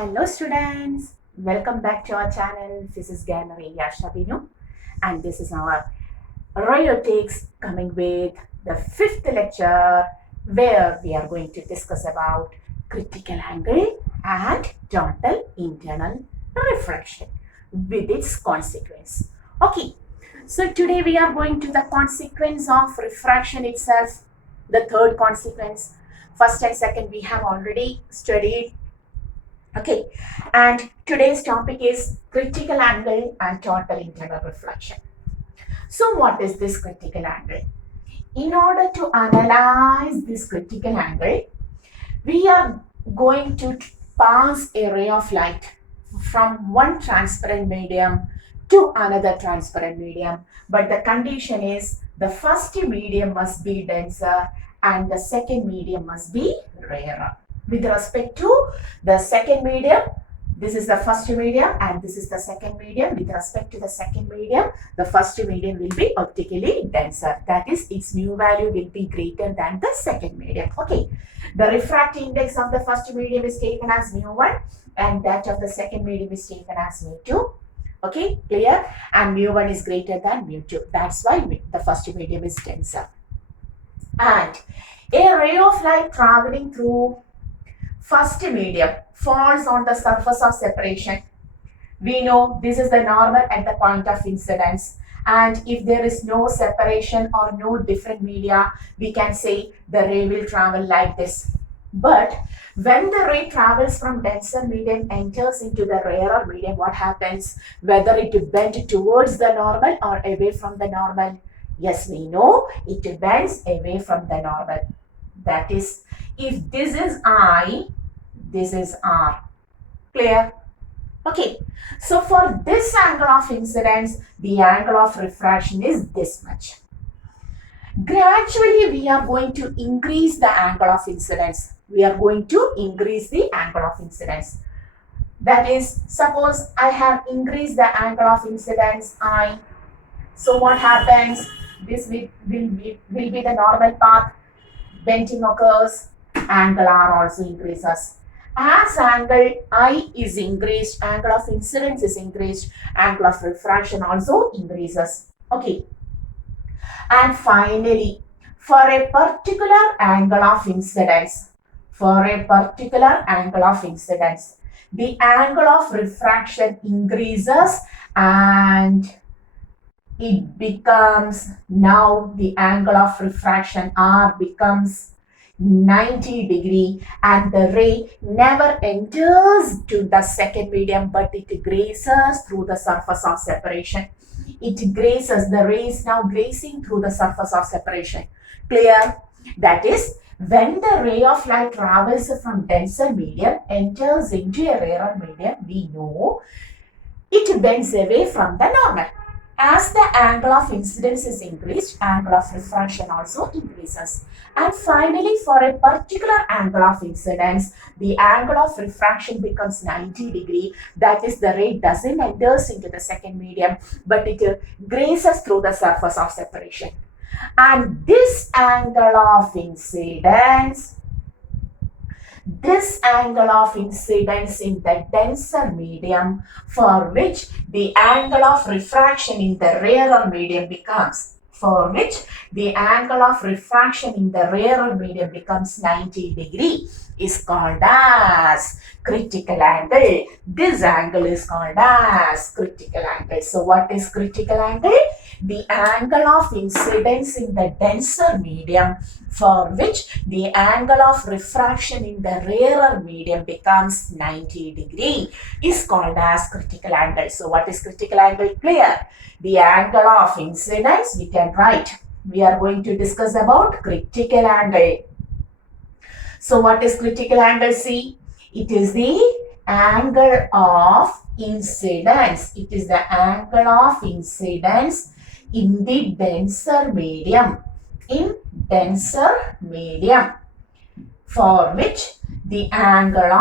Hello students, welcome back to our channel. This is Gallery Yashabinu and this is our robotics coming with the fifth lecture where we are going to discuss about critical angle and total internal reflection with its consequence. Okay, so today we are going to the consequence of refraction itself, the third consequence. First and second we have already studied. Okay, and today's topic is critical angle and total internal reflection. So what is this critical angle? In order to analyze this critical angle, we are going to pass a ray of light from one transparent medium to another transparent medium. But the condition is the first medium must be denser and the second medium must be rarer. With respect to the second medium, this is the first medium and this is the second medium. With respect to the second medium, the first medium will be optically denser. That is, its mu value will be greater than the second medium. Okay. The refractive index of the first medium is taken as mu1 and that of the second medium is taken as mu2. Okay, clear? And mu1 is greater than mu2. That's why the first medium is denser. And a ray of light traveling through first medium falls on the surface of separation. We know this is the normal at the point of incidence. And if there is no separation or no different media, we can say the ray will travel like this. But when the ray travels from denser medium, enters into the rarer medium, what happens? Whether it bends towards the normal or away from the normal? Yes, we know it bends away from the normal. That is, if this is I, this is R. Clear? Okay. So for this angle of incidence, the angle of refraction is this much. Gradually, we are going to increase the angle of incidence. We are going to increase the angle of incidence. That is, suppose I have increased the angle of incidence I. So what happens? This will be the normal path. Bending occurs. Angle R also increases. As angle I is increased, angle of incidence is increased, angle of refraction also increases. Okay. And finally, for a particular angle of incidence, the angle of refraction increases and it becomes, now the angle of refraction R becomes 90 degree and the ray never enters to the second medium but it grazes through the surface of separation. It grazes, the ray is now grazing through the surface of separation. Clear? That is, when the ray of light travels from denser medium, enters into a rarer medium, we know it bends away from the normal. As the angle of incidence is increased, angle of refraction also increases. And finally, for a particular angle of incidence, the angle of refraction becomes 90 degree. That is, the ray doesn't enter into the second medium, but it grazes through the surface of separation. And this angle of incidence in the denser medium, for which the angle of refraction in the rarer medium becomes, 90 degree, is called as critical angle. This angle is called as critical angle. So what is critical angle? The angle of incidence in the denser medium, for which the angle of refraction in the rarer medium becomes 90 degree, is called as critical angle. So what is critical angle? Clear? The angle of incidence, we can write. We are going to discuss about critical angle. So what is critical angle? See, it is the angle of incidence. It is the angle of incidence in the denser medium. For which the angle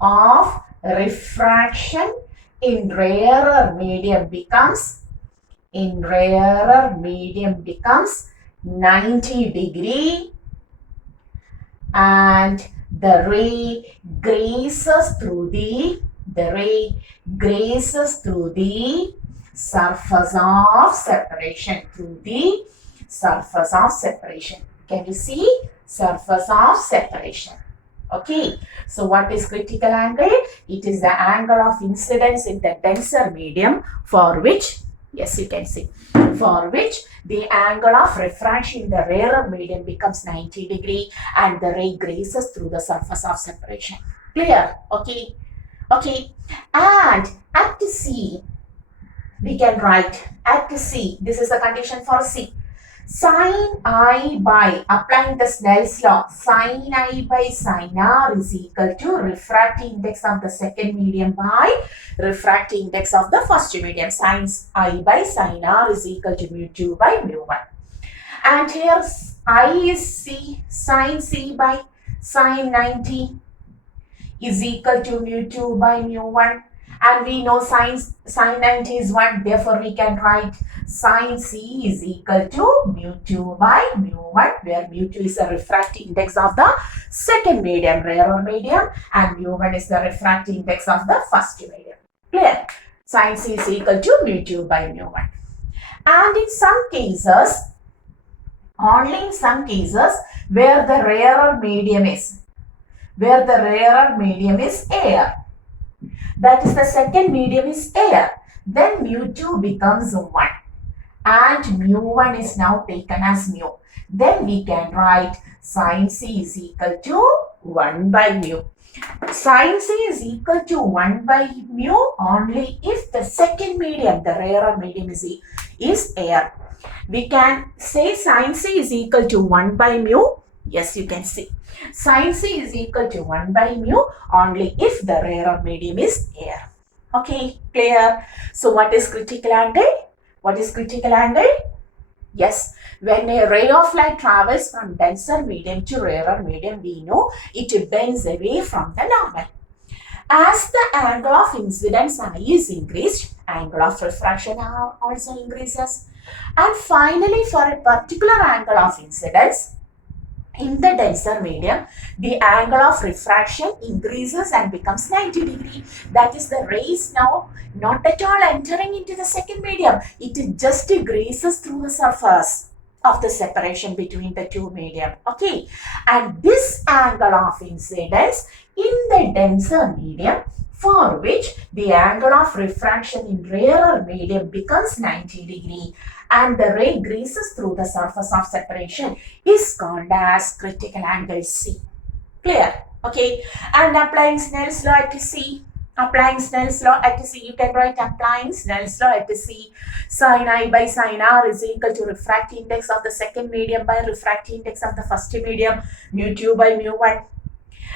of refraction in rarer medium becomes 90 degree and the ray graces through the surface of separation, Can you see? Surface of separation. Okay, so what is critical angle? It is the angle of incidence in the denser medium for which, yes, you can see, for which the angle of refraction in the rarer medium becomes 90 degree and the ray graces through the surface of separation. Clear? Okay. Okay. And at C, we can write at C, this is the condition for C. Sin I by, applying the Snell's law, sin I by sin R is equal to refractive index of the second medium by refractive index of the first medium. Sin I by sin R is equal to mu 2 by mu 1. And here I is C, sin C by sin 90 is equal to mu 2 by mu 1. And we know sin 90 is 1, therefore we can write sin C is equal to mu 2 by mu 1, where mu 2 is the refractive index of the second medium, rarer medium, and mu 1 is the refractive index of the first medium. Clear? Sin C is equal to mu 2 by mu 1. And in some cases, only in some cases where the rarer medium is air, that is the second medium is air, then mu 2 becomes 1 and mu 1 is now taken as mu. Then we can write sin C is equal to 1 by mu. Sin C is equal to 1 by mu only if the second medium, the rarer medium is air. We can say sin C is equal to 1 by mu. Yes, you can see. Sin C is equal to 1 by mu only if the rarer medium is air. Okay, clear? So what is critical angle? What is critical angle? Yes, when a ray of light travels from denser medium to rarer medium, we know it bends away from the normal. As the angle of incidence I is increased, angle of refraction also increases. And finally, for a particular angle of incidence, in the denser medium, the angle of refraction increases and becomes 90 degree. That is, the ray is now not at all entering into the second medium. It just graces through the surface of the separation between the two medium. Okay. And this angle of incidence in the denser medium, for which the angle of refraction in rarer medium becomes 90 degree and the ray graces through the surface of separation, is called as critical angle C. Clear? Okay. And applying Snell's law at C. You can write applying Snell's law at C. Sin I by sin R is equal to refractive index of the second medium by refractive index of the first medium, mu 2 by mu 1.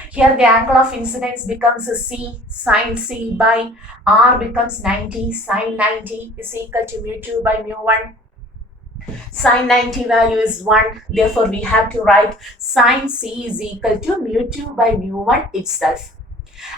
Here the angle of incidence becomes C, sin C by R becomes 90, sin 90 is equal to mu 2 by mu 1. Sin 90 value is 1, therefore we have to write sin C is equal to mu 2 by mu 1 itself.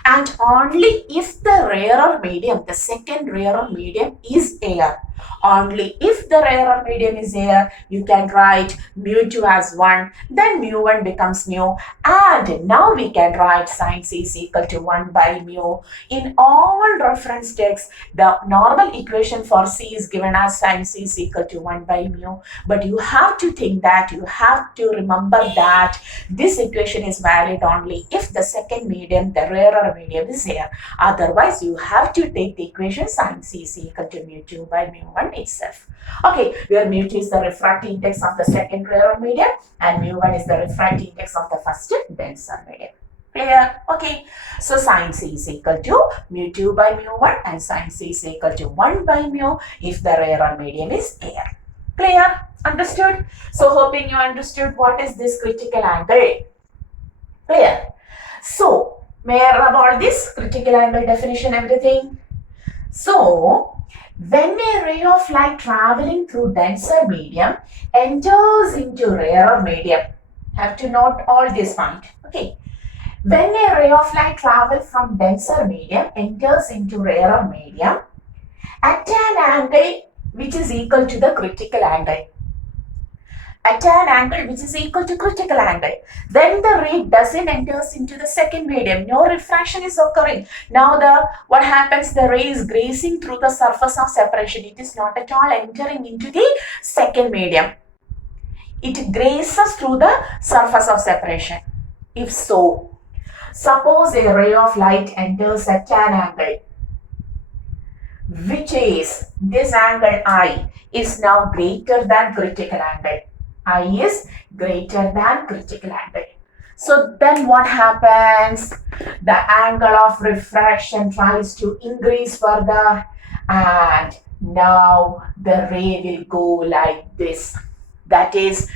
And only if the rarer medium, the second rarer medium is air, only if the rarer medium is air, you can write mu 2 as 1, then mu 1 becomes mu, and now we can write sin C is equal to 1 by mu. In all reference texts, the normal equation for C is given as sin C is equal to 1 by mu, but you have to think that, you have to remember that this equation is valid only if the second medium, the rarer medium is air. Otherwise, you have to take the equation sin C is equal to mu 2 by mu 1 itself. Okay, where mu 2 is the refractive index of the second rarer medium and mu 1 is the refractive index of the first denser medium. Clear? Okay. So sin C is equal to mu 2 by mu 1 and sin C is equal to 1 by mu if the rarer medium is air. Clear? Understood? So hoping you understood what is this critical angle. Clear? So, may I rub all this critical angle definition, everything? So, when a ray of light traveling through denser medium enters into rarer medium, have to note all this point. Okay. When a ray of light travels from denser medium enters into rarer medium at an angle which is equal to the critical angle, at an angle which is equal to critical angle. Then the ray doesn't enters into the second medium. No refraction is occurring. Now what happens? The ray is grazing through the surface of separation. It is not at all entering into the second medium. It grazes through the surface of separation. If so, suppose a ray of light enters at an angle, which is this angle I is now greater than critical angle. I is greater than critical angle. So then what happens? The angle of refraction tries to increase further, and now the ray will go like this. That is,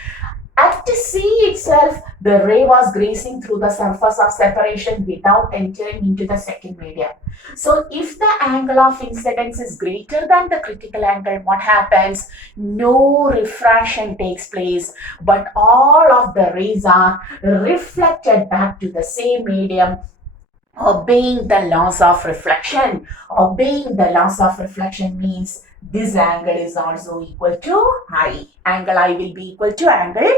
at C itself, the ray was grazing through the surface of separation without entering into the second medium. So if the angle of incidence is greater than the critical angle, what happens? No refraction takes place, but all of the rays are reflected back to the same medium, obeying the laws of reflection. Obeying the laws of reflection means this angle is also equal to I. Angle I will be equal to angle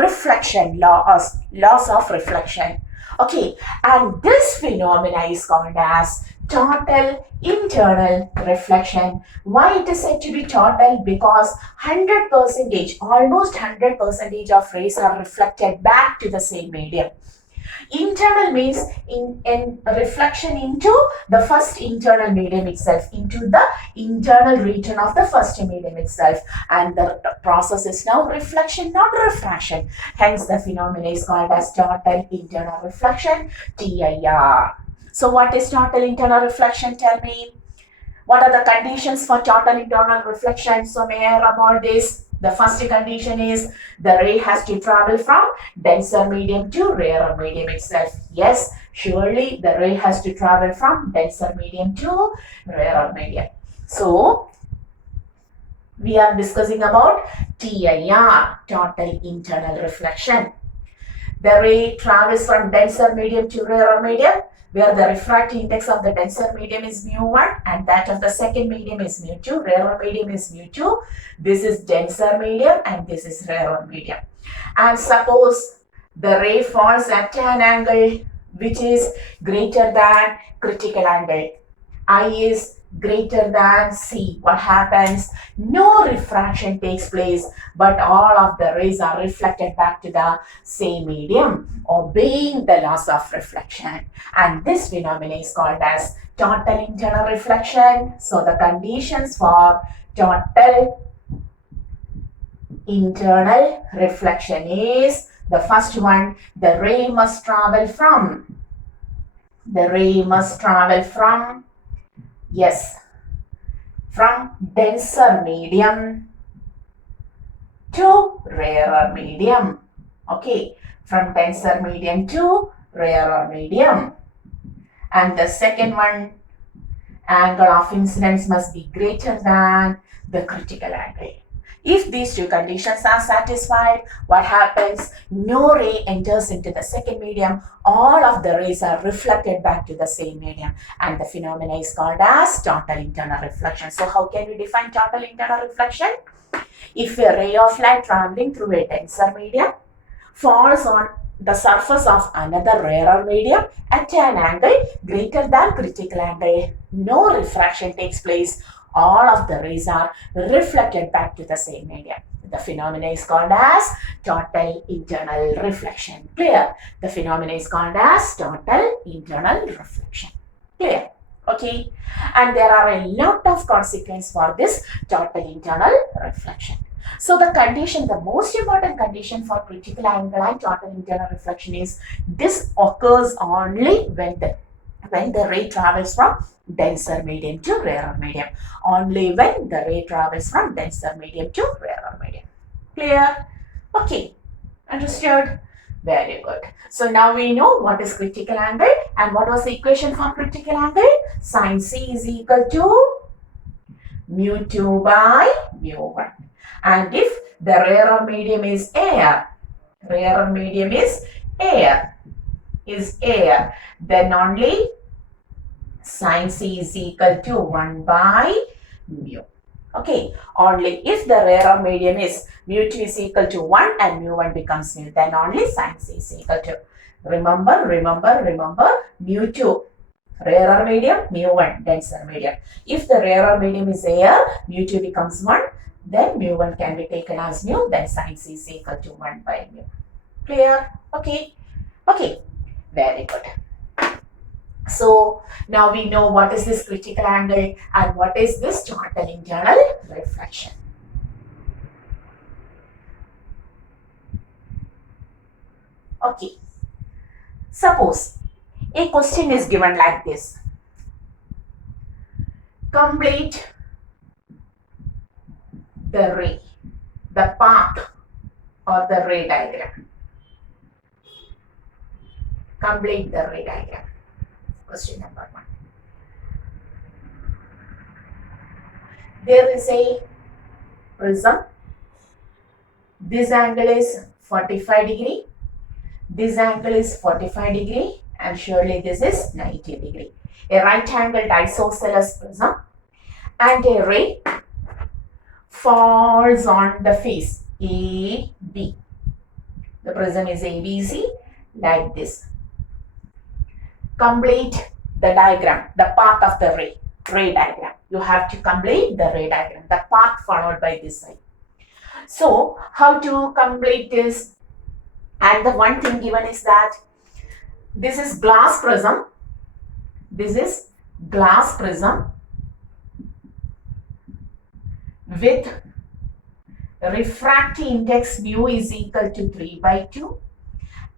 reflection, laws of reflection. Okay, and this phenomena is called as total internal reflection. Why it is said to be total? Because 100%, almost 100% of rays are reflected back to the same medium. Internal means in reflection into the first internal medium itself, into the internal region of the first medium itself, and the process is now reflection, not refraction. Hence the phenomena is called as total internal reflection, TIR. So what is total internal reflection? Tell me. What are the conditions for total internal reflection? So may I about this? The first condition is the ray has to travel from denser medium to rarer medium itself. Yes, surely the ray has to travel from denser medium to rarer medium. So we are discussing about TIR, total internal reflection. The ray travels from denser medium to rarer medium, where the refractive index of the denser medium is mu1 and that of the second medium is mu2, rarer medium is mu2. This is denser medium and this is rarer medium. And suppose the ray falls at an angle which is greater than critical angle. I is greater than C. What happens? No refraction takes place, but all of the rays are reflected back to the same medium, obeying the laws of reflection. And this phenomenon is called as total internal reflection. So the conditions for total internal reflection is the first one, the ray must travel from, yes, from denser medium to rarer medium. Okay, from denser medium to rarer medium. And the second one, angle of incidence must be greater than the critical angle. If these two conditions are satisfied, what happens? No ray enters into the second medium. All of the rays are reflected back to the same medium. And the phenomena is called as total internal reflection. So how can we define total internal reflection? If a ray of light traveling through a denser medium falls on the surface of another rarer medium at an angle greater than critical angle, no refraction takes place. All of the rays are reflected back to the same medium. The phenomena is called as total internal reflection. Clear? The phenomena is called as total internal reflection. Clear? Okay. And there are a lot of consequences for this total internal reflection. So the condition, the most important condition for critical angle and total internal reflection is this occurs only when the ray travels from denser medium to rarer medium. Only when the ray travels from denser medium to rarer medium. Clear? Okay. Understood? Very good. So now we know what is critical angle and what was the equation for critical angle? Sin C is equal to mu2 by mu1. And if the rarer medium is air, then only sin C is equal to 1 by mu. Okay, only if the rarer medium is mu2 is equal to 1 and mu1 becomes mu, then only sin C is equal to. Remember, mu2 rarer medium, mu1 denser medium. If the rarer medium is air, mu2 becomes 1, then mu1 can be taken as mu, then sin C is equal to 1 by mu. Clear? Okay. Okay, very good. So now we know what is this critical angle and what is this total internal reflection. Okay, suppose a question is given like this. Complete the ray, the path or the ray diagram. Complete the ray diagram. Question number 1. There is a prism. This angle is 45 degree. This angle is 45 degree and surely this is 90 degree. A right angled isosceles prism and a ray falls on the face AB. The prism is ABC like this. Complete the diagram, the path of the ray diagram. You have to complete the ray diagram, the path followed by this side. So, how to complete this? And the one thing given is that this is glass prism. This is glass prism with refractive index mu is equal to 3 by 2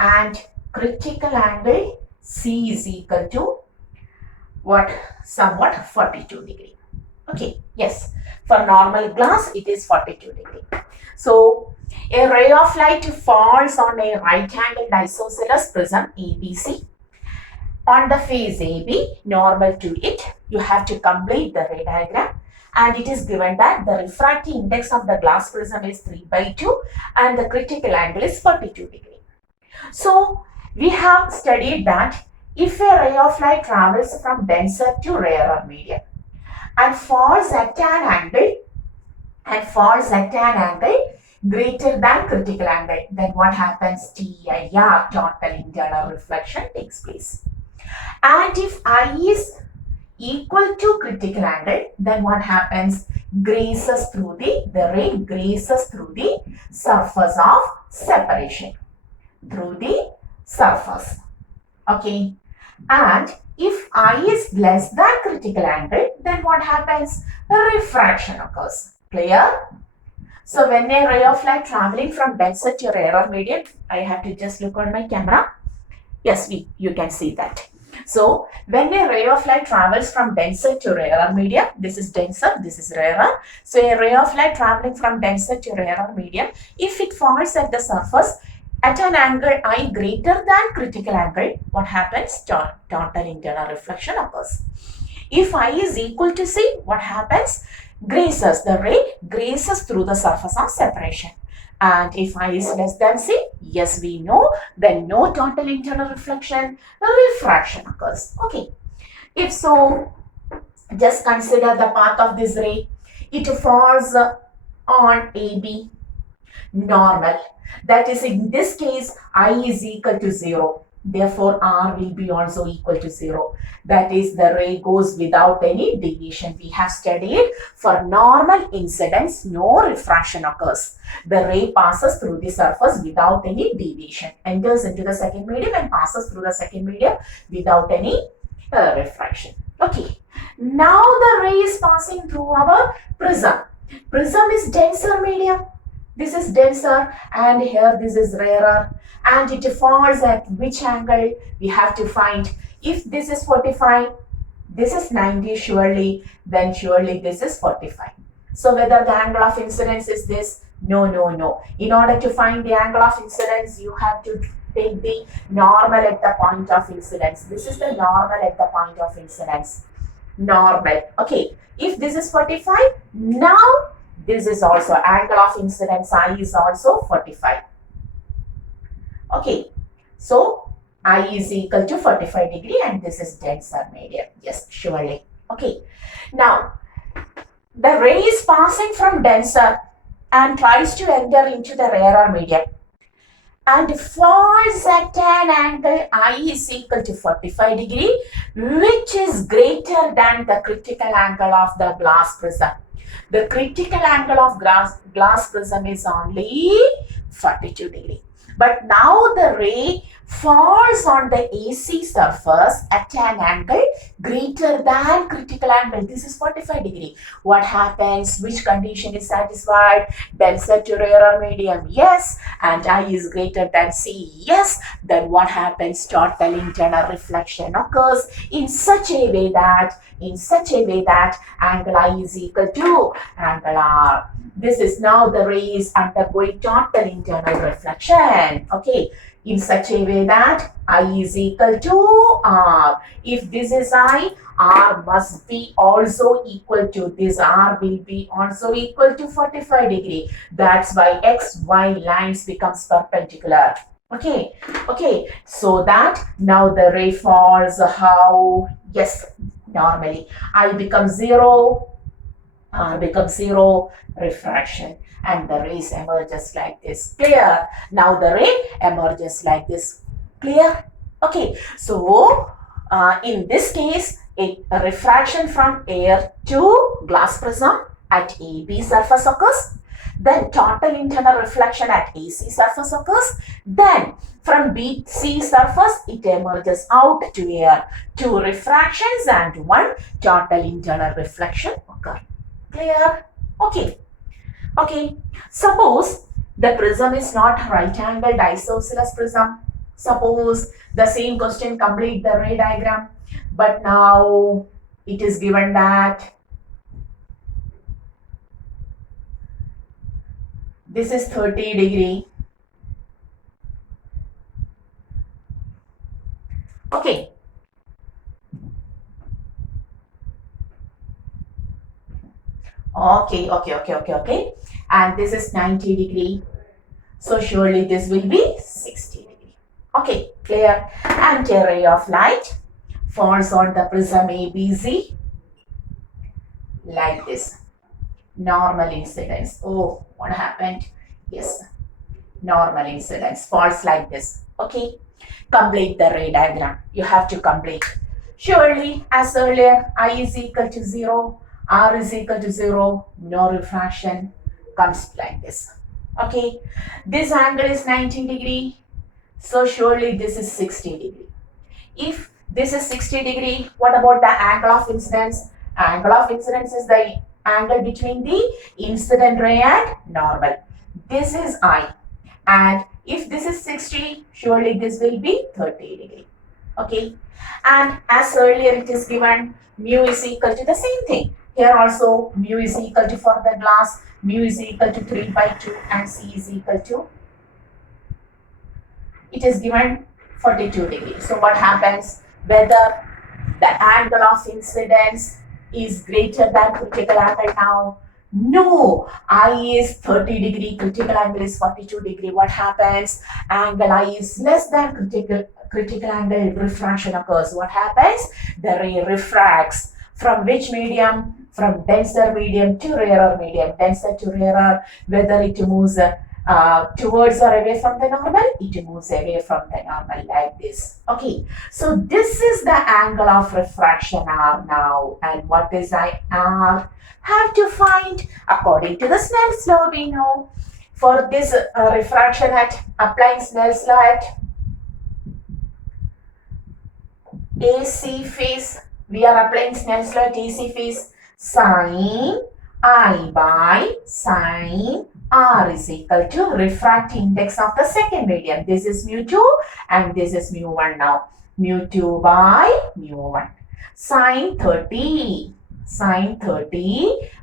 and critical angle C is equal to what? Somewhat 42 degree. Okay, yes. For normal glass, it is 42 degree. So, a ray of light falls on a right-angled isosceles prism ABC. On the face AB, normal to it, you have to complete the ray diagram. And it is given that the refractive index of the glass prism is 3 by 2 and the critical angle is 42 degree. So, we have studied that if a ray of light travels from denser to rarer medium and falls at an angle greater than critical angle, then what happens? TIR, total internal reflection, takes place. And if I is equal to critical angle, then what happens? Graces through the ray graces through the surface of separation, through the surface. Okay. And if I is less than critical angle, then what happens? Refraction occurs. Clear? So when a ray of light traveling from denser to rarer medium, I have to just look on my camera. Yes, you can see that. So when a ray of light travels from denser to rarer medium, this is denser, this is rarer. So a ray of light traveling from denser to rarer medium, if it falls at the surface at an angle I greater than critical angle, what happens? Total internal reflection occurs. If I is equal to C, what happens? The ray graces through the surface of separation. And if I is less than C, yes, we know, then no total internal reflection, refraction occurs. Okay. If so, just consider the path of this ray. It falls on AB, normal. That is, in this case, I is equal to 0. Therefore, R will be also equal to 0. That is, the ray goes without any deviation. We have studied for normal incidence, no refraction occurs. The ray passes through the surface without any deviation, enters into the second medium and passes through the second medium without any refraction. Okay. Now the ray is passing through our prism. Prism is denser medium. This is denser and here this is rarer, and it falls at which angle? We have to find. If this is 45, this is 90 surely, then surely this is 45. So whether the angle of incidence is this? No. In order to find the angle of incidence, you have to take the normal at the point of incidence. This is the normal at the point of incidence. Normal. Okay. If this is 45, now this is also angle of incidence I is also 45. Okay, so I is equal to 45 degree and this is denser medium. Yes, surely. Okay, now The ray is passing from denser and tries to enter into the rarer medium and falls at an angle I is equal to 45 degree, which is greater than the critical angle of the glass prism. The critical angle of glass prism is only 42 degree. But now the ray falls on the AC surface at an angle greater than critical angle. This is 45 degree. What happens? Which condition is satisfied? Denser to rarer medium, yes, and I is greater than C, yes. Then what happens? Total internal reflection occurs in such a way that angle I is equal to angle R. This is now the ray is undergoing total internal reflection. Okay, in such a way that I is equal to R. If this is I, R must be also equal to this. R will be also equal to 45 degree. That's why X, Y lines becomes perpendicular. Okay, so that now the ray falls how? Yes, normally I becomes 0, R becomes 0, refraction, and the rays emerges like this. Clear? Now the ray emerges like this. Clear? Okay, so in this case, a refraction from air to glass prism at AB surface occurs. Then total internal reflection at AC surface occurs. Then from BC surface, it emerges out to air. 2 refractions and 1 total internal reflection occur. Clear? Okay. Suppose the prism is not right-angled isosceles prism. Suppose the same question, complete the ray diagram. But now it is given that this is 30 degree. Okay. Okay. And this is 90 degree. So surely this will be 60 degree. Okay, clear? And a ray of light falls on the prism ABC like this. Normal incidence. Oh, what happened? Yes, normal incidence falls like this. Okay, complete the ray diagram. You have to complete. Surely, as earlier, I is equal to 0, R is equal to 0, no refraction, comes like this. Okay, this angle is 90 degree, so surely this is 60 degree. If this is 60 degree, what about the angle of incidence? Angle of incidence is the angle between the incident ray and normal. This is I, and if this is 60, surely this will be 30 degree. Okay, and as earlier it is given, mu is equal to the same thing. Here also mu is equal to, for the glass, mu is equal to 3 by 2 and C is equal to, it is given 42 degrees. So what happens? Whether the angle of incidence is greater than critical angle now? No, I is 30 degree, critical angle is 42 degree. What happens? Angle I is less than critical angle, refraction occurs. What happens? The ray refracts. From which medium? From denser medium to rarer medium. Denser to rarer, whether it moves towards or away from the normal, it moves away from the normal like this. Okay, so this is the angle of refraction R now. And what is R? Have to find according to the Snell's law. We know for this refraction at applying Snell's law at AC phase, we are applying Snell's law at AC phase. Sine I by sine R is equal to refractive index of the second medium. This is mu2 and this is mu1 now. Mu2 by mu1. Sine 30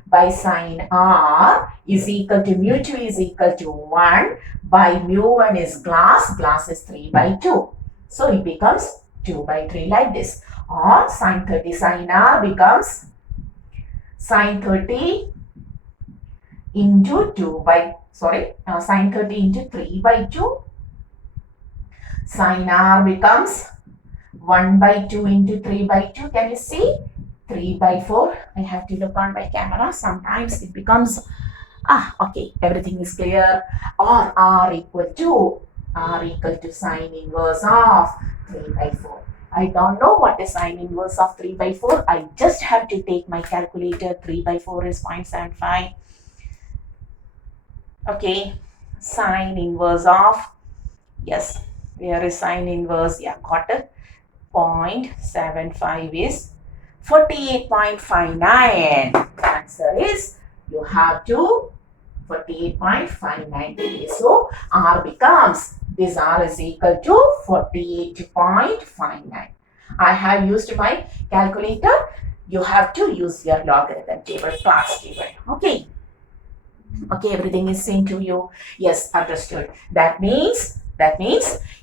by sine R is equal to mu2 is equal to 1 by mu1 is glass. Glass is 3 by 2. So it becomes 2 by 3 like this. Or sine 30 sine R becomes sine 30 into 2 by, sine 30 into 3 by 2. Sine R becomes 1 by 2 into 3 by 2. Can you see? 3 by 4. I have to look on my camera. Sometimes it becomes, okay, everything is clear. Or R equal to sine inverse of 3 by 4. I don't know what is sine inverse of 3 by 4. I just have to take my calculator. 3 by 4 is 0.75. Okay, sine inverse of, yes, where is sine inverse? Yeah, got it. 0.75 is 48.59. The answer is you have to 48.59 degrees. So R becomes, this R is equal to 48.59. I have used my calculator. You have to use your logarithm table, class table. Okay. Okay, everything is seen to you. Yes, understood. That means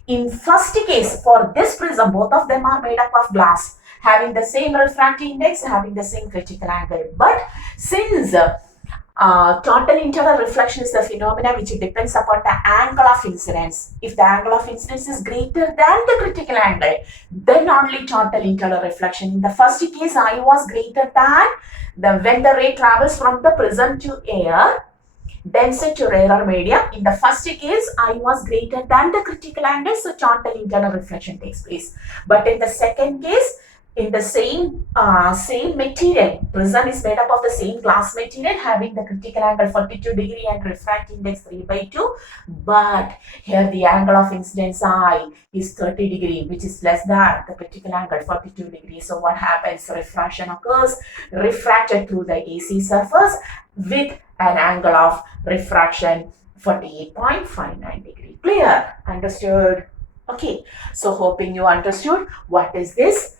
in first case, for this prism, both of them are made up of glass, having the same refractive index, having the same critical angle. But since total internal reflection is the phenomena which depends upon the angle of incidence. If the angle of incidence is greater than the critical angle, then only total internal reflection. In the first case, I was greater than when the ray travels from the prism to air, denser to rarer medium. In the first case, I was greater than the critical angle, so total internal reflection takes place. But in the second case, in the same material, prism is made up of the same glass material having the critical angle 42 degree and refractive index 3 by 2. But here the angle of incidence I is 30 degree, which is less than the critical angle 42 degree. So what happens? Refraction occurs, refracted through the AC surface with an angle of refraction 48.59 degree. Clear? Understood? Okay. So hoping you understood what is this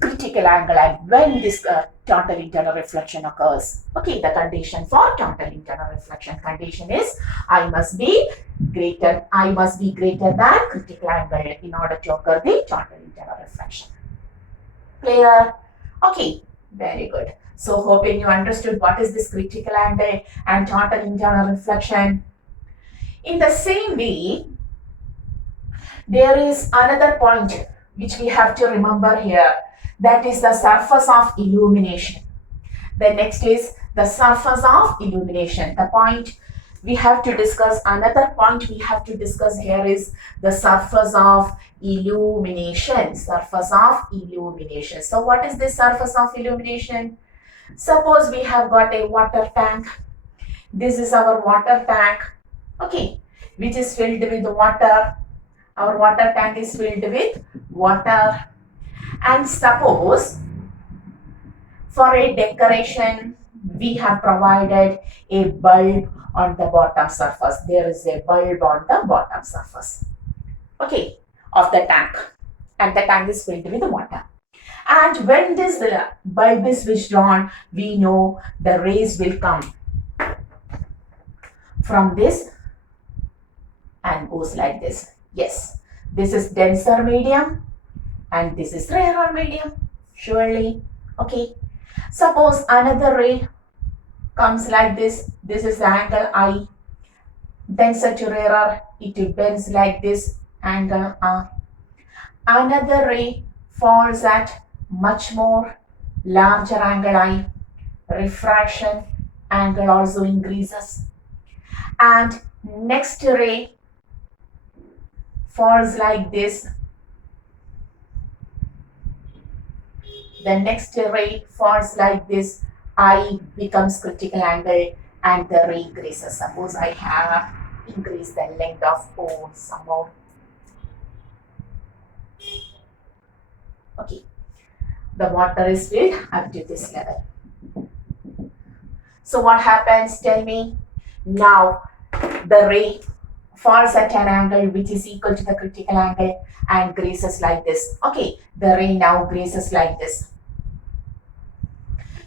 critical angle and when this total internal reflection occurs. Okay, the condition for total internal reflection condition is I must be greater than critical angle in order to occur the total internal reflection. Clear? Okay, very good. So hoping you understood what is this critical angle and total internal reflection. In the same way, there is another point which we have to remember here, that is the surface of illumination. The next is the surface of illumination. The point we have to discuss, another point we have to discuss here is the surface of illumination. Surface of illumination. So what is the surface of illumination? Suppose we have got a water tank. This is our water tank, okay, which is filled with water. Our water tank is filled with water. And suppose for a decoration, we have provided a bulb on the bottom surface. There is a bulb on the bottom surface, okay, of the tank. And the tank is filled with water. And when this bulb is switched on, we know the rays will come from this and goes like this. Yes, this is denser medium and this is rarer medium, surely. Okay, suppose another ray comes like this. This is the angle I. Denser to rarer, it bends like this, angle R. Another ray falls at much more larger angle I. Refraction angle also increases. And next ray falls like this. The next ray falls like this. I becomes critical angle and the ray increases. Suppose I have increased the length of O somehow. Okay, the water is filled up to this level. So what happens? Tell me. Now the ray falls at an angle which is equal to the critical angle and graces like this. Okay, the ray now graces like this.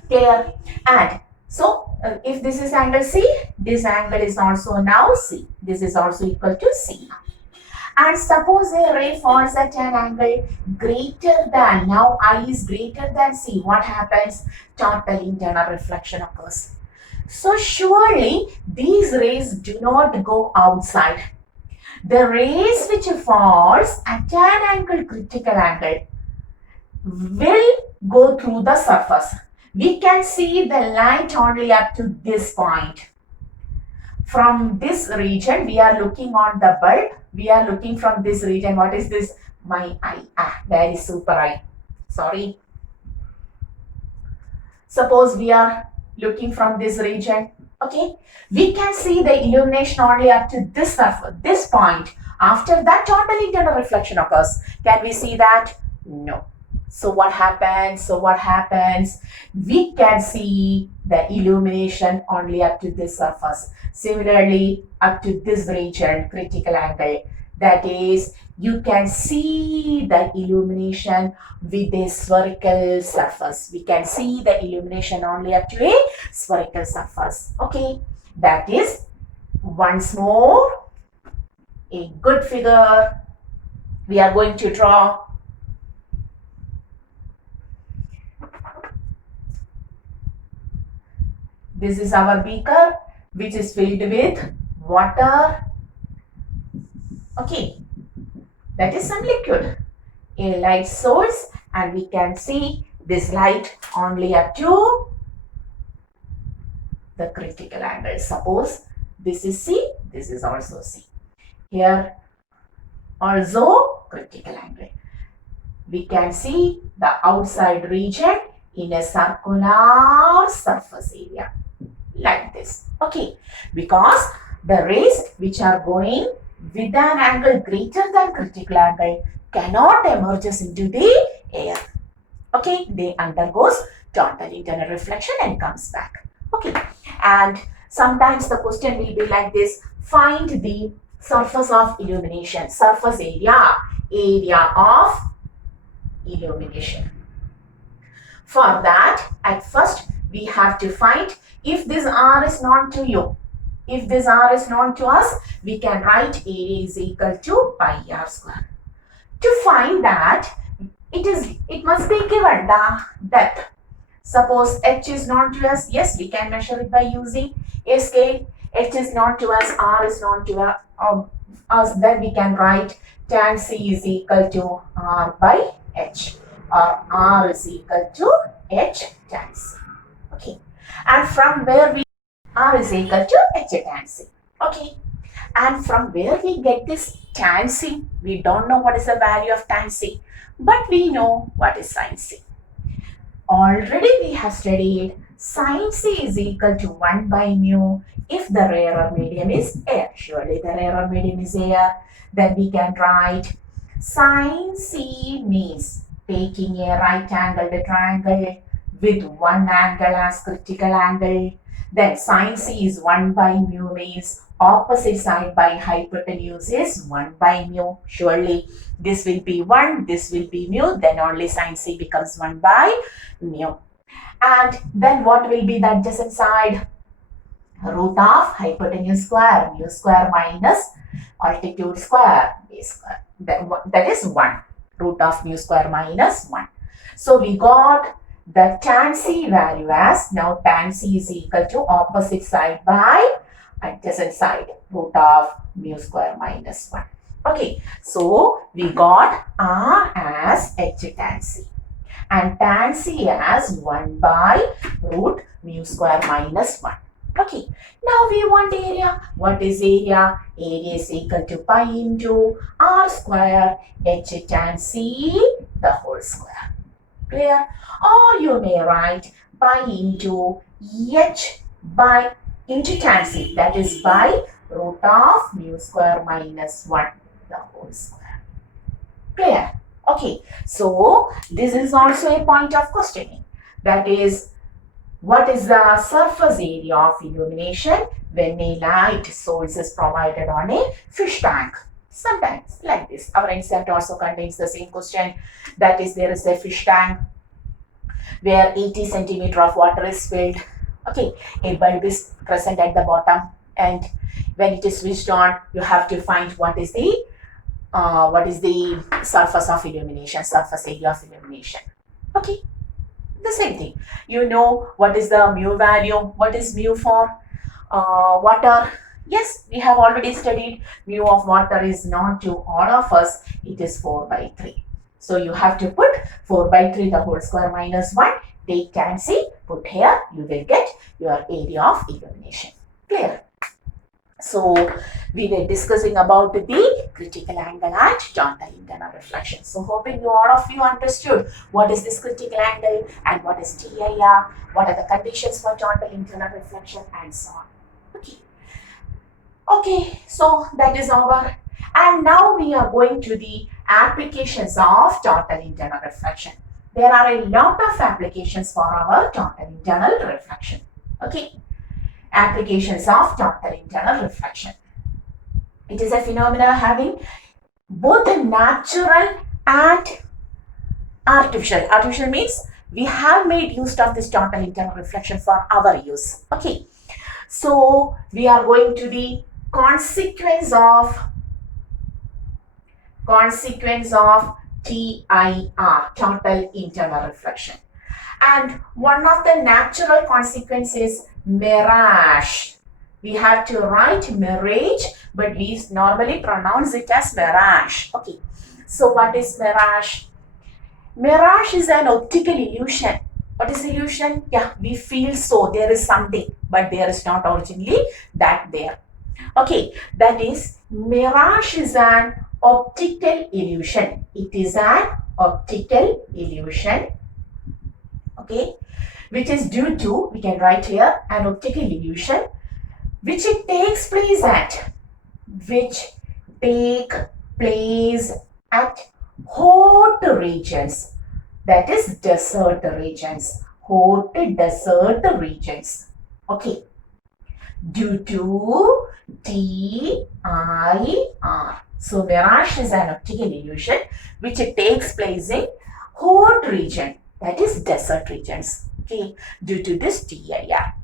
Clear? And so if this is angle C, this angle is also now C. This is also equal to C. And suppose a ray falls at an angle greater than, now I is greater than C. What happens? Total internal reflection occurs. So surely these rays do not go outside. The rays which falls at an angle, critical angle, will go through the surface. We can see the light only up to this point. From this region, we are looking on the bulb. We are looking from this region. What is this? My eye. Very super eye. Sorry. Suppose we are looking from this region. Okay. We can see the illumination only up to this point. After that, total internal reflection occurs. Can we see that? No. So what happens? We can see the illumination only up to this surface. Similarly, up to this region, critical angle. That is, you can see the illumination with a spherical surface. We can see the illumination only up to a spherical surface. Okay, that is once more a good figure we are going to draw. This is our beaker which is filled with water. Okay, that is some liquid, a light source, and we can see this light only up to the critical angle. Suppose this is C, this is also C. Here also critical angle. We can see the outside region in a circular surface area like this. Okay, because the rays which are going with an angle greater than critical angle cannot emerge into the air. Okay, they undergoes total internal reflection and comes back. Okay, and sometimes the question will be like this: find the surface of illumination, surface area of illumination. For that, at first we have to find, if this R is known to you, if this R is known to us, we can write area is equal to pi R square. To find that, it must be given the depth. Suppose H is known to us, yes, we can measure it by using a scale. H is known to us, R is known to us, then we can write tan C is equal to R by H, or R is equal to H tan C. Okay, and from where we R is equal to H tan C. Okay, and from where we get this tan C, we don't know what is the value of tan C, but we know what is sin C. Already we have studied sin C is equal to 1 by mu if the rarer medium is air. Surely the rarer medium is air. Then we can write sin C means taking a right angled triangle with one angle as critical angle. Then sin C is 1 by mu means opposite side by hypotenuse is 1 by mu. Surely this will be 1, this will be mu, then only sin C becomes 1 by mu. And then what will be the adjacent side? Root of hypotenuse square, mu square minus altitude square, base square. That is 1. Root of mu square minus 1. So we got the tan C value as, now tan C is equal to opposite side by adjacent side, root of mu square minus 1. Okay, so we got R as H tan C and tan C as 1 by root mu square minus 1. Okay, now we want area. What is area? Area is equal to pi into R square H tan C the whole square. Clear? Or you may write pi into H by into tan C, that is by root of mu square minus 1 the whole square. Clear? Okay, so this is also a point of questioning. That is, what is the surface area of illumination when a light source is provided on a fish tank? Sometimes like this. Our exam also contains the same question. That is, there is a fish tank where 80 centimeter of water is filled. Okay, a bulb is present at the bottom, and when it is switched on, you have to find what is the surface of illumination, surface area of illumination. Okay, the same thing. You know what is the mu value? What is mu for water? Yes, we have already studied mu of water is known to all of us. It is 4 by 3. So you have to put 4 by 3 the whole square minus 1. Take tan C, put here, you will get your area of illumination. Clear? So we were discussing about the critical angle and total internal reflection. So hoping all of you understood what is this critical angle and what is TIR, what are the conditions for total internal reflection and so on. Okay, so that is over. And now we are going to the applications of total internal reflection. There are a lot of applications for our total internal reflection. Okay, applications of total internal reflection. It is a phenomena having both a natural and artificial. Artificial means we have made use of this total internal reflection for our use. Okay, so we are going to the consequence of TIR, total internal reflection. And one of the natural consequences, mirage. We have to write mirage, but we normally pronounce it as mirage. Okay, so what is mirage? Mirage is an optical illusion. What is illusion? Yeah, we feel so there is something, but there is not originally that there. Okay, that is, mirage is an optical illusion. It is an optical illusion. Okay, which is due to, we can write here, an optical illusion which it takes place at, hot regions, that is desert regions, hot desert regions. Okay, due to TIR. So mirage is an optical illusion which it takes place in hot region, that is desert regions. Okay, due to this TIR.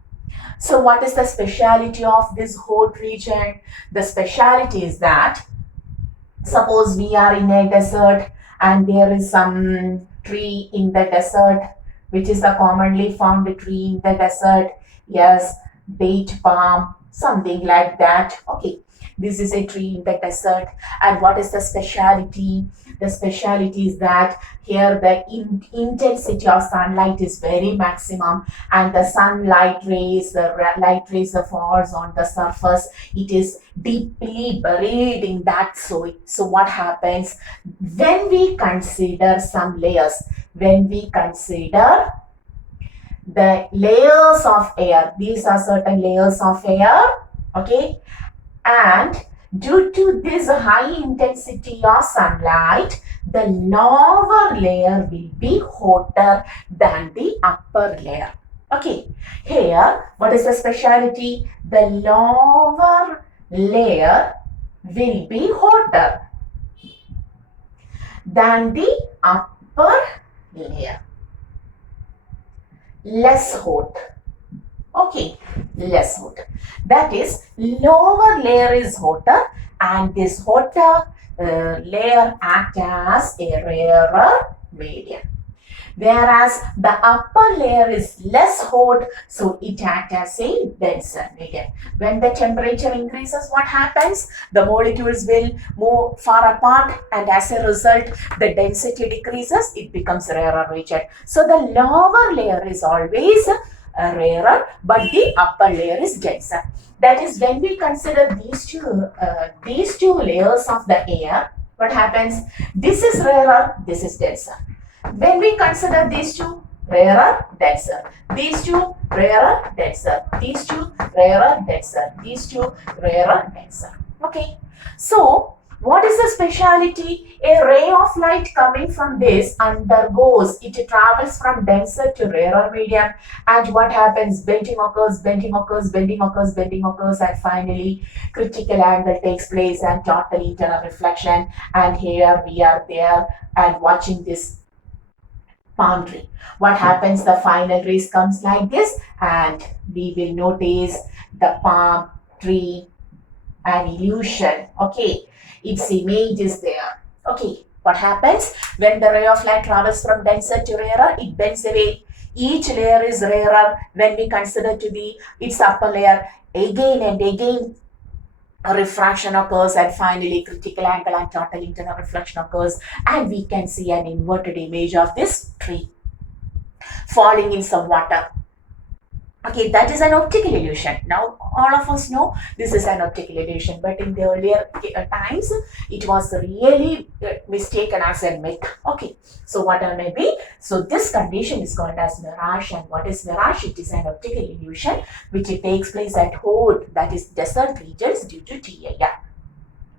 So what is the speciality of this hot region? The speciality is that, suppose we are in a desert and there is some tree in the desert, which is the commonly found tree in the desert. Yes, date palm, something like that. Okay, this is a tree in the desert. And what is the speciality? The speciality is that here the intensity of sunlight is very maximum, and the sunlight rays, the light rays that falls on the surface, it is deeply buried in that soil. So what happens when we consider some layers? When we consider the layers of air, these are certain layers of air. Okay, and due to this high intensity of sunlight, the lower layer will be hotter than the upper layer. Okay, here what is the speciality? The lower layer will be hotter than the upper layer. Less hot. Okay, less hot. That is, lower layer is hotter, and this hotter layer acts as a rarer medium. Whereas the upper layer is less hot, so it acts as a denser medium. When the temperature increases, what happens? The molecules will move far apart, and as a result, the density decreases, it becomes rarer region. So the lower layer is always rarer, but the upper layer is denser. That is, when we consider these two layers of the air, what happens? This is rarer, this is denser. When we consider these two, rarer, denser, these two, rarer, denser, these two, rarer, denser, these two, rarer, denser. Okay, so what is the speciality? A ray of light coming from this undergoes, it travels from denser to rarer medium, and what happens? Bending occurs, bending occurs, bending occurs, bending occurs, and finally critical angle takes place and total internal reflection. And here we are there and watching this palm tree. What happens? The final rays comes like this, and we will notice the palm tree, an illusion. Okay, its image is there. Okay, what happens when the ray of light travels from denser to rarer? It bends away. Each layer is rarer when we consider to be its upper layer. Again and again, a refraction occurs, and finally critical angle and total internal reflection occurs, and we can see an inverted image of this tree falling in some water. Okay, that is an optical illusion. Now, all of us know this is an optical illusion, but in the earlier times, it was really mistaken as a myth. Okay, so what may be? So, this condition is called as mirage. And what is mirage? It is an optical illusion which it takes place at Hod, that is desert regions, due to TIR.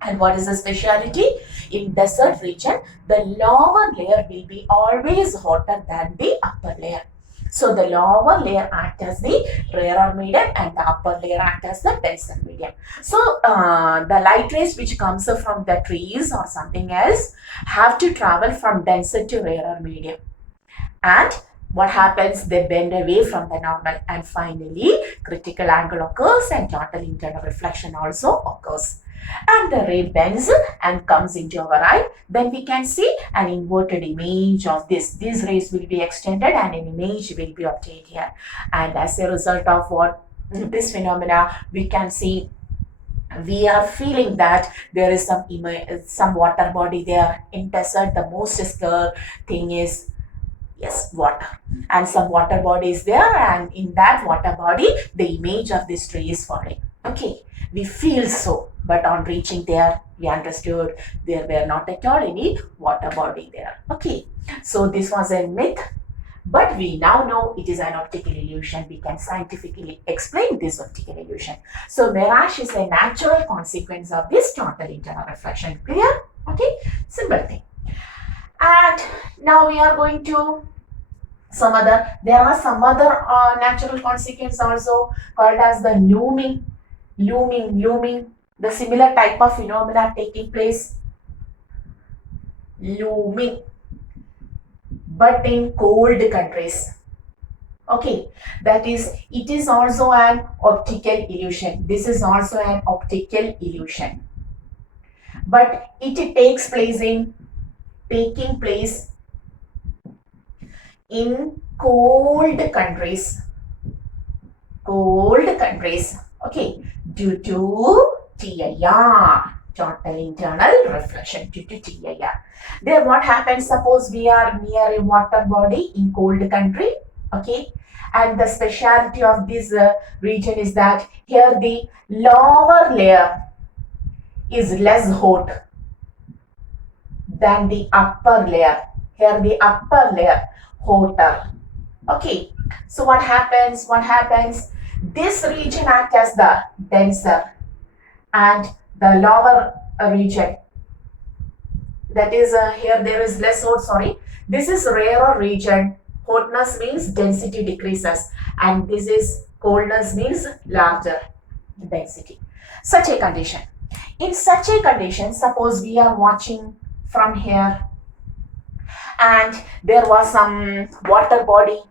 And what is the speciality? In desert region, the lower layer will be always hotter than the upper layer. So the lower layer acts as the rarer medium and the upper layer acts as the denser medium. So the light rays which comes from the trees or something else have to travel from denser to rarer medium. And what happens? They bend away from the normal, and finally critical angle occurs and total internal reflection also occurs. And the ray bends and comes into our eye, then we can see an inverted image of this. These rays will be extended and an image will be obtained here. And as a result of what this phenomena, we can see, we are feeling that there is some water body there. In desert, the most scary thing is, yes, water, and some water body is there, and in that water body the image of this tree is falling. Okay, we feel so, but on reaching there we understood there were not at all any water body there. Okay, so this was a myth, but we now know it is an optical illusion. We can scientifically explain this optical illusion. So mirage is a natural consequence of this total internal reflection. Clear? Okay, simple thing. And now we are going to there are some other natural consequences also called as the looming, the similar type of phenomena taking place, looming, but in cold countries. Okay, that is, it is also an optical illusion. This is also an optical illusion, but it takes place in cold countries, okay, due to TIR, total internal reflection, due to TIR. There what happens, suppose we are near a water body in cold country, okay, and the speciality of this region is that here the lower layer is less hot than the upper layer. Here the upper layer hotter. Okay, so what happens? This region acts as the denser, and the lower region, that is here there is less hot, sorry, this is rarer region. Hotness means density decreases, and this is coldness means larger density. Such a condition. In such a condition, suppose we are watching from here, and there was some water body.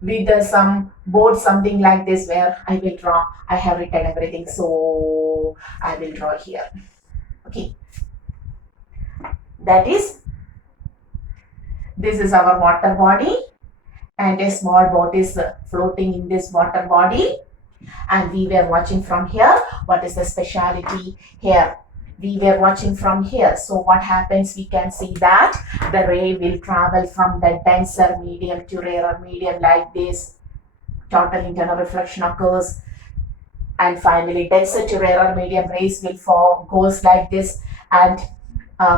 With some board, something like this, where I will draw. I have written everything, so I will draw here. Okay, that is, this is our water body, and a small boat is floating in this water body, and we were watching from here. What is the speciality here? We were watching from here. So what happens? We can see that the ray will travel from the denser medium to rarer medium like this. Total internal reflection occurs, and finally denser to rarer medium rays will goes like this, and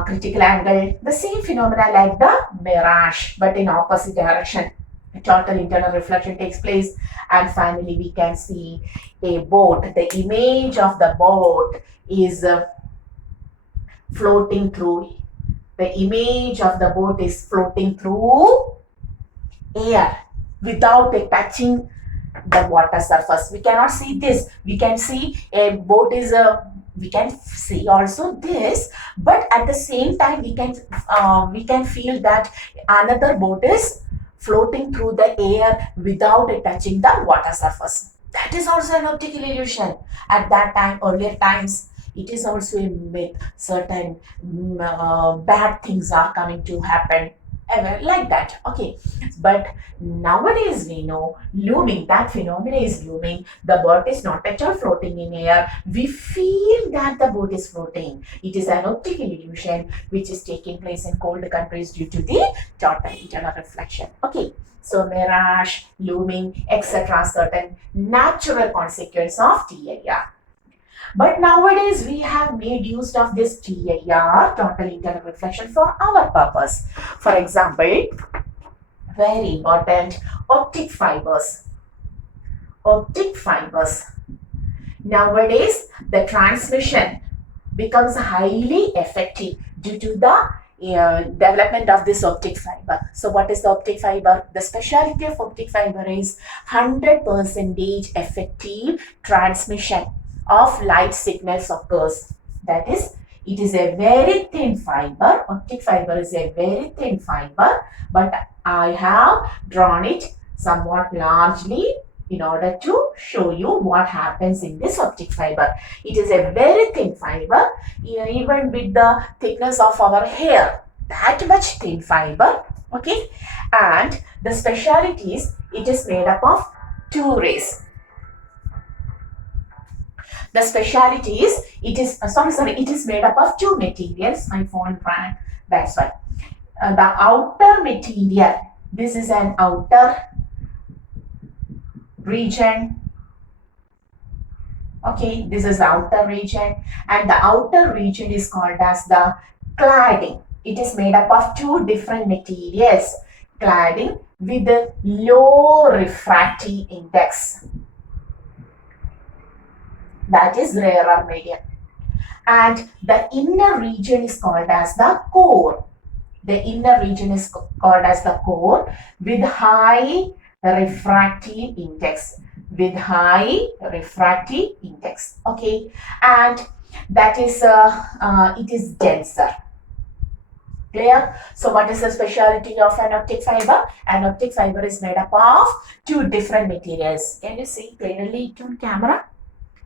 critical angle, the same phenomena like the mirage, but in opposite direction. Total internal reflection takes place, and finally we can see a boat. The image of the boat is floating through. The image of the boat is floating through air without touching the water surface. We cannot see this. We can see a boat is we can see also this, but at the same time we can feel that another boat is floating through the air without touching the water surface. That is also an optical illusion. At that time, earlier times, it is also a myth. Certain bad things are coming to happen. ever like that. Okay, but nowadays we know looming, that phenomena is looming. The boat is not at all floating in air. We feel that the boat is floating. It is an optical illusion which is taking place in cold countries due to the total internal reflection. Okay, so mirage, looming, etc., certain natural consequence of TIR. But nowadays we have made use of this TIR, total internal reflection, for our purpose. For example, very important, optic fibers. Optic fibers. Nowadays, the transmission becomes highly effective due to the development of this optic fiber. So what is the optic fiber? The specialty of optic fiber is 100% effective transmission of light signals occurs. That is, it is a very thin fiber. Optic fiber is a very thin fiber, but I have drawn it somewhat largely in order to show you what happens in this optic fiber. It is a very thin fiber, even with the thickness of our hair, that much thin fiber. Okay, and the specialty is it is made up of two rays. The specialty is it is made up of two materials. My phone ran, that's why. The outer material, this is an outer region. Okay, this is the outer region, and the outer region is called as the cladding. It is made up of two different materials, cladding with a low refractive index. That is rarer medium. And the inner region is called as the core. The inner region is called as the core with high refractive index. With high refractive index. Okay, and that is it is denser. Clear? So what is the specialty of an optic fiber? An optic fiber is made up of two different materials. Can you see clearly on camera?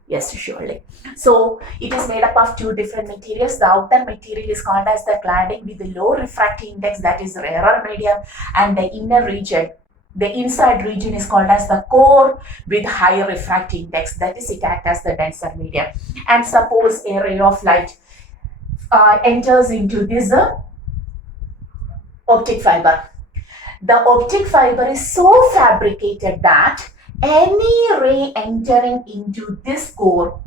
Yes, surely. So it is made up of two different materials. The outer material is called as the cladding with the low refractive index, that is rarer medium, and the inner region, the inside region, is called as the core with higher refractive index, that is it acts as the denser medium. And suppose a ray of light enters into this optic fiber. The optic fiber is so fabricated that any ray entering into this core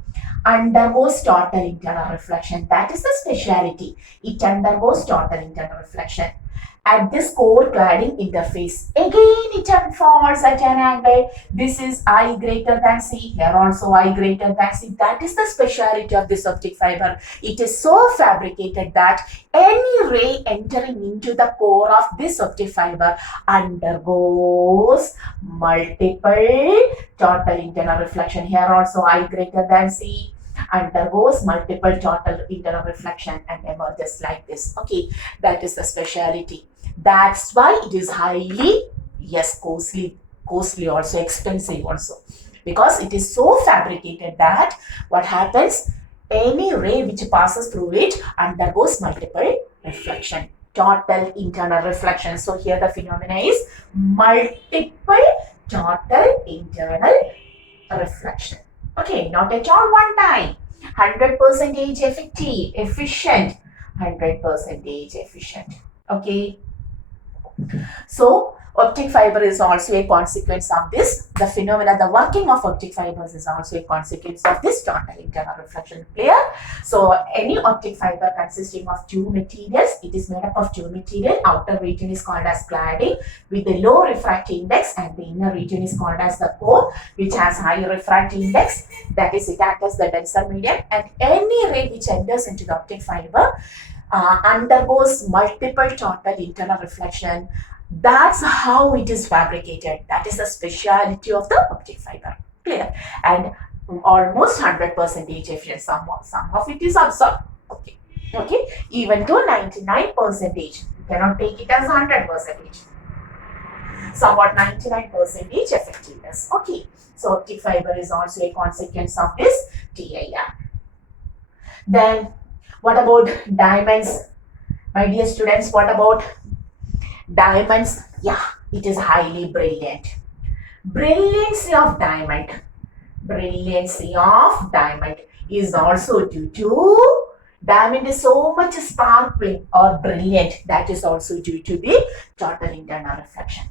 undergoes total internal reflection. That is the speciality. It undergoes total internal reflection. At this core cladding interface, again it falls at an angle. This is I greater than C, here also I greater than C. That is the speciality of this optic fiber. It is so fabricated that any ray entering into the core of this optic fiber undergoes multiple total internal reflection. Here also I greater than C, undergoes multiple total internal reflection and emerges like this. Okay, that is the speciality. That's why it is highly, yes, costly also, expensive also, because it is so fabricated that what happens, any ray which passes through it undergoes multiple reflection, total internal reflection. So here the phenomena is multiple total internal reflection. Okay, not at all one time. 100% effective, efficient, 100% efficient. Okay. So optic fiber is also a consequence of this. The phenomena, the working of optic fibers is also a consequence of this total internal reflection. Clear? So any optic fiber consisting of two materials, it is made up of two materials. Outer region is called as cladding with a low refractive index, and the inner region is called as the core, which has high refractive index. That is, it acts as the denser medium, and any ray which enters into the optic fiber undergoes multiple total internal reflection. That's how it is fabricated. That is the speciality of the optic fiber. Clear? And almost 100% efficient. Some of it is absorbed. Okay. Okay. Even to 99%. You cannot take it as 100%. Somewhat 99% effectiveness. Okay. So optic fiber is also a consequence of this TIR. Then what about diamonds? My dear students, what about Diamonds, yeah, it is highly brilliant. Brilliancy of diamond. Brilliancy of diamond is also due to diamond is so much sparkling or brilliant, that is also due to the total internal reflection.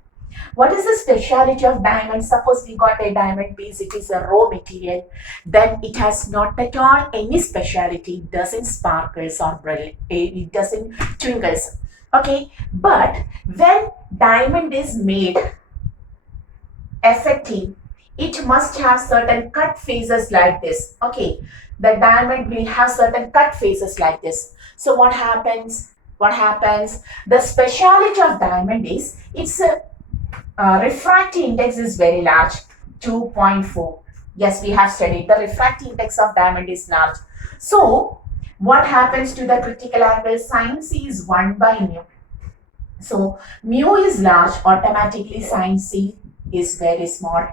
What is the speciality of diamond? Suppose we got a diamond piece, it is a raw material, then it has not at all any speciality. It doesn't sparkles or brilliant, it doesn't twinkles. Okay, but when diamond is made effective, it must have certain cut faces like this. Okay, the diamond will have certain cut faces like this. So what happens? What happens? The speciality of diamond is its refractive index is very large, 2.4. Yes, we have studied the refractive index of diamond is large. So what happens to the critical angle? Sin C is 1 by mu. So mu is large, automatically sin C is very small.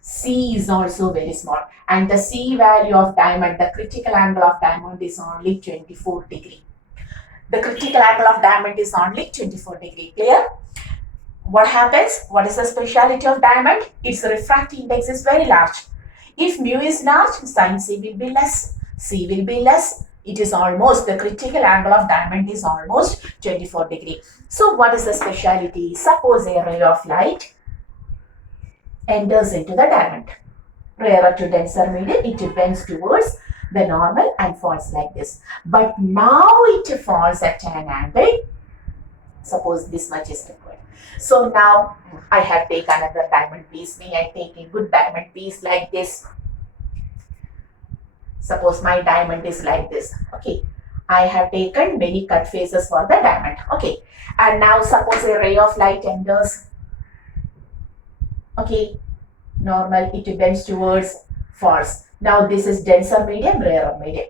C is also very small, and the C value of diamond, the critical angle of diamond is only 24 degree. The critical angle of diamond is only 24 degree. Clear? What happens? What is the speciality of diamond? Its refractive index is very large. If mu is large, sin C will be less, C will be less. It is almost, the critical angle of diamond is almost 24 degree. So what is the speciality? Suppose a ray of light enters into the diamond. Rarer to denser medium, it bends towards the normal and falls like this. But now it falls at an angle. Suppose this much is required. So now I have taken another diamond piece. May I take a good diamond piece like this? Suppose my diamond is like this. Okay, I have taken many cut faces for the diamond. Okay, and now suppose a ray of light enters. Okay, normal, it bends towards, falls. Now this is denser medium, rarer medium.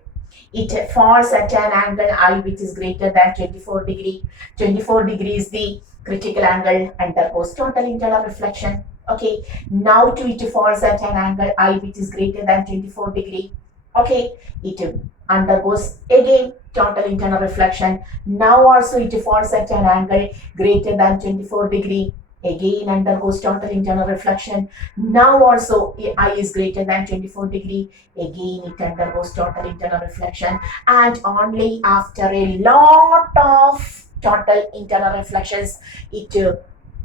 It falls at an angle I which is greater than 24 degree. 24 degree is the critical angle, undergoes total internal reflection. Okay, now to it falls at an angle I which is greater than 24 degree. Okay, it undergoes again total internal reflection. Now also it falls at an angle greater than 24 degree. Again undergoes total internal reflection. Now also I is greater than 24 degree. Again it undergoes total internal reflection, and only after a lot of total internal reflections it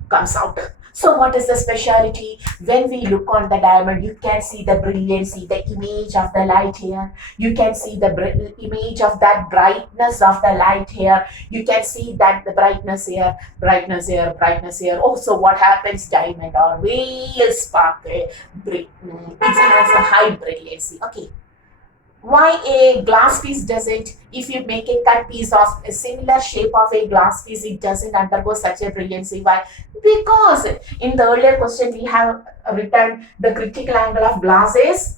comes out. So what is the speciality? When we look on the diamond, you can see the brilliancy, the image of the light here. You can see the image of that brightness of the light here. You can see that the brightness here, brightness here, brightness here. Oh, so what happens? Diamond always sparkle. It has a high brilliancy. Okay. Why a glass piece doesn't? If you make a cut piece of a similar shape of a glass piece, it doesn't undergo such a brilliancy. Why? Because in the earlier question we have written the critical angle of glass is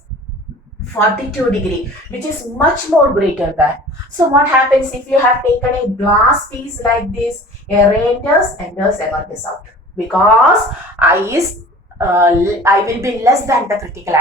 42 degree, which is much more greater than. So what happens if you have taken a glass piece like this? A ray enters, ever this out, because I will be less than the critical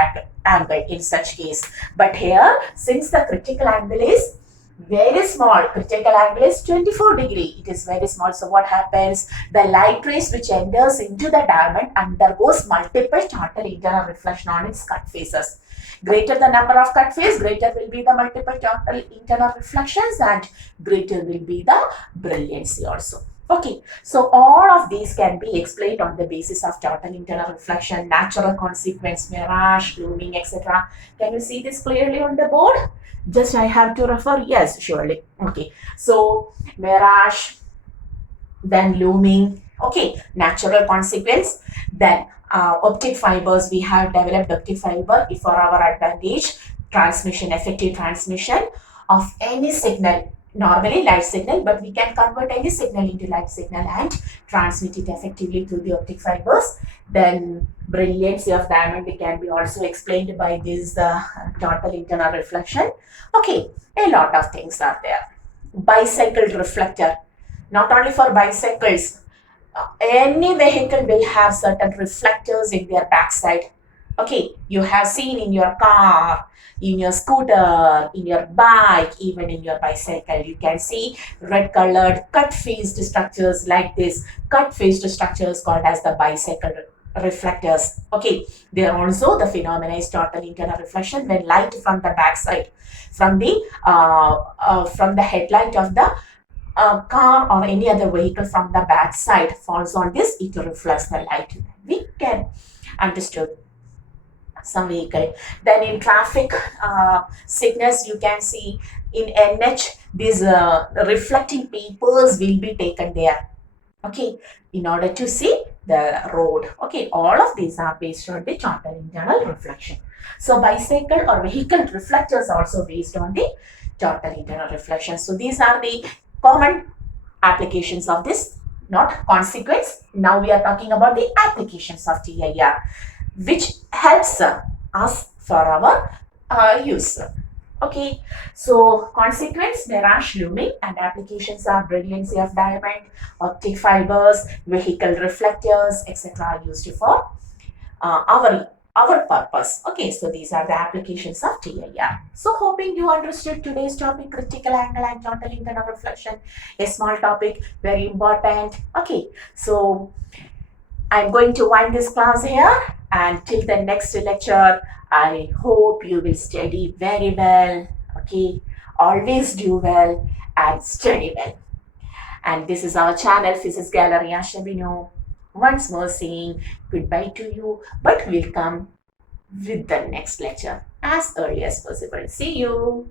angle in such case. But here, since the critical angle is very small, critical angle is 24 degree, it is very small. So what happens? The light rays which enters into the diamond undergoes multiple total internal reflection on its cut faces. Greater the number of cut face, greater will be the multiple total internal reflections, and greater will be the brilliancy also. Okay, so all of these can be explained on the basis of total internal reflection, natural consequence, mirage, looming, etc. Can you see this clearly on the board? Just I have to refer? Yes, surely. Okay, so mirage, then looming, okay, natural consequence, then optic fibers. We have developed optic fiber for our advantage, transmission, effective transmission of any signal. Normally light signal, but we can convert any signal into light signal and transmit it effectively through the optic fibers. Then brilliancy of diamond can be also explained by this total internal reflection. Okay, a lot of things are there. Bicycle reflector, not only for bicycles, any vehicle will have certain reflectors in their backside. Okay, you have seen in your car, in your scooter, in your bike, even in your bicycle, you can see red colored cut-faced structures like this. Cut-faced structures called as the bicycle reflectors. Okay, they are also the phenomena is total internal reflection when light from the backside, from the headlight of the car or any other vehicle from the back side falls on this, it reflects the light. We can understood some vehicle. Then in traffic signals, you can see in NH, these reflecting papers will be taken there. Okay, in order to see the road. Okay, all of these are based on the total internal reflection. So bicycle or vehicle reflectors also based on the total internal reflection. So these are the common applications of this, not consequence. Now we are talking about the applications of TIR, which helps us for our use. Okay, so consequence, Mirage looming, and applications are brilliancy of diamond, optic fibers, vehicle reflectors, etc. are used for our purpose. Okay, so these are the applications of TIR. So hoping you understood today's topic, critical angle and total internal reflection, a small topic, very important. Okay, so I'm going to wind this class here, and till the next lecture, I hope you will study very well. Okay, always do well and study well. And this is our channel, Physics Gallery Ashabino. Once more saying goodbye to you, but we'll come with the next lecture as early as possible. See you.